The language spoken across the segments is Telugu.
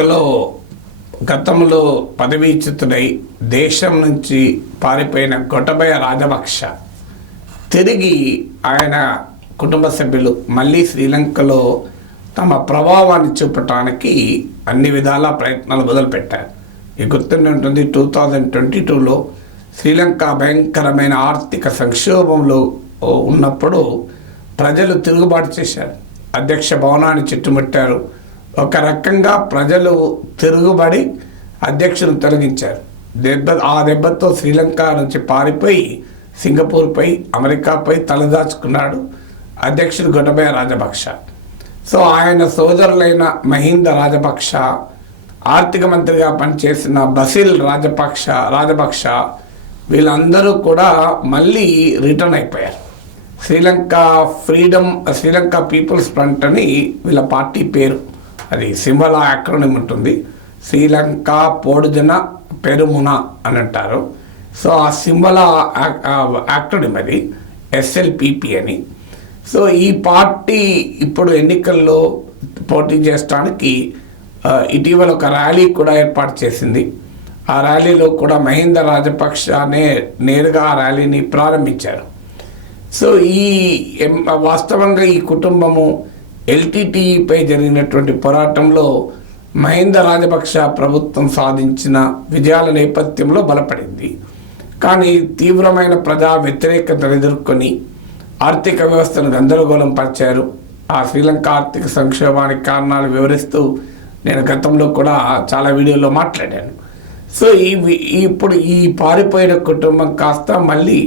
శ్రీలంకలో గతంలో పదవీచ్యుతుడై దేశం నుంచి పారిపోయిన గోటబయ రాజపక్ష తిరిగి ఆయన కుటుంబ సభ్యులు మళ్ళీ శ్రీలంకలో తమ ప్రభావాన్ని చూపటానికి అన్ని విధాల ప్రయత్నాలు మొదలుపెట్టారు. మీకు గుర్తుండి ఉంటుంది, 2022లో శ్రీలంక భయంకరమైన ఆర్థిక సంక్షోభంలో ఉన్నప్పుడు ప్రజలు తిరుగుబాటు చేశారు. అధ్యక్ష భవనాన్ని చుట్టుముట్టారు. ఒక రకంగా ప్రజలు తిరుగుబడి అధ్యక్షులు తొలగించారు. ఆ దెబ్బతో శ్రీలంక నుంచి పారిపోయి సింగపూర్పై, అమెరికాపై తలదాచుకున్నాడు అధ్యక్షుడు గోటబయ రాజపక్ష. సో ఆయన సోదరులైన మహింద రాజపక్ష, ఆర్థిక మంత్రిగా పనిచేసిన బసిల్ రాజపక్ష వీళ్ళందరూ కూడా మళ్ళీ రిటర్న్ అయిపోయారు. శ్రీలంక పీపుల్స్ ఫ్రంట్ అని వీళ్ళ పార్టీ పేరు. అది సింబల్ యాక్రోనిమ్ ఉంటుంది. శ్రీలంక పోడుజన పెరుమున అని అంటారు. సో ఆ సింబల్ యాక్రోనిమ్ అది SLPP అని. సో ఈ పార్టీ ఇప్పుడు ఎన్నికల్లో పోటీ చేయడానికి ఇటీవల ఒక ర్యాలీ కూడా ఏర్పాటు చేసింది. ఆ ర్యాలీలో కూడా మహింద రాజపక్షనే నేరుగా ఆ ర్యాలీని ప్రారంభించారు. సో వాస్తవంగా ఈ కుటుంబము LTTEపై జరిగినటువంటి పోరాటంలో మహింద రాజపక్ష ప్రభుత్వం సాధించిన విజయాల నేపథ్యంలో బలపడింది. కానీ తీవ్రమైన ప్రజా వ్యతిరేకతను ఎదుర్కొని ఆర్థిక వ్యవస్థను గందరగోళం పరిచారు. ఆ శ్రీలంక ఆర్థిక సంక్షోభానికి కారణాలు వివరిస్తూ నేను గతంలో కూడా చాలా వీడియోలో మాట్లాడాను. సో ఇప్పుడు ఈ పారిపోయిన కుటుంబం కాస్త మళ్ళీ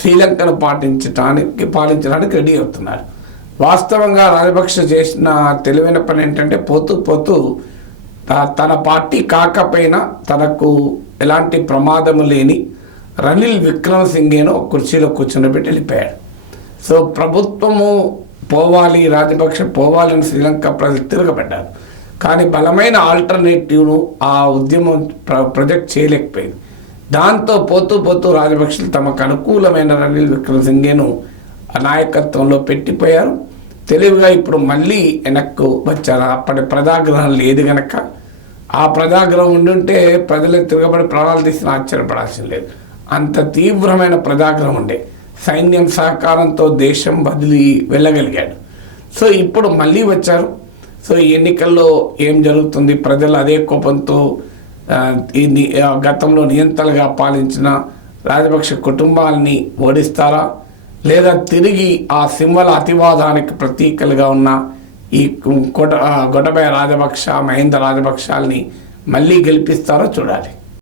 శ్రీలంకను పాలించడానికి రెడీ అవుతున్నారు. వాస్తవంగా రాజపక్ష చేసిన తెలివైన పని ఏంటంటే పోతూ తన పార్టీ కాకపోయినా తనకు ఎలాంటి ప్రమాదము లేని రనిల్ విక్రమసింఘేను కుర్చీలో కూర్చుండబెట్టి వెళ్ళిపోయాడు. సో ప్రభుత్వము పోవాలి, రాజపక్ష పోవాలని శ్రీలంక ప్రజలు తిరగబడ్డారు. కానీ బలమైన ఆల్టర్నేటివ్ను ఆ ఉద్యమం ప్రొజెక్ట్ చేయలేకపోయింది. దాంతో పోతూ రాజపక్షలు తమకు అనుకూలమైన రనిల్ విక్రమసింఘేను నాయకత్వంలో పెట్టిపోయారు. తెలివిగా ఇప్పుడు మళ్ళీ వెనక్కు వచ్చారు. అప్పటి ప్రజాగ్రహం లేదు గనక, ఆ ప్రజాగ్రహం ఉండుంటే ప్రజలు తిరగబడి ప్రాణాలు తీసిన ఆశ్చర్యపడాల్సిన లేదు. అంత తీవ్రమైన ప్రజాగ్రహం ఉండే. సైన్యం సహకారంతో దేశం వదిలి వెళ్ళగలిగాడు. సో ఇప్పుడు మళ్ళీ వచ్చారు. సో ఈ ఎన్నికల్లో ఏం జరుగుతుంది? ప్రజలు అదే కోపంతో గతంలో నియంత్రణగా పాలించిన రాజపక్ష కుటుంబాలని ఓడిస్తారా, లేదా తిరిగి ఆ సింబల్ అతివాదానికి ప్రతీకలుగా ఉన్న ఈ గోటబయ రాజపక్ష, మహింద రాజపక్షాలని మళ్ళీ గెలిపిస్తారో చూడాలి.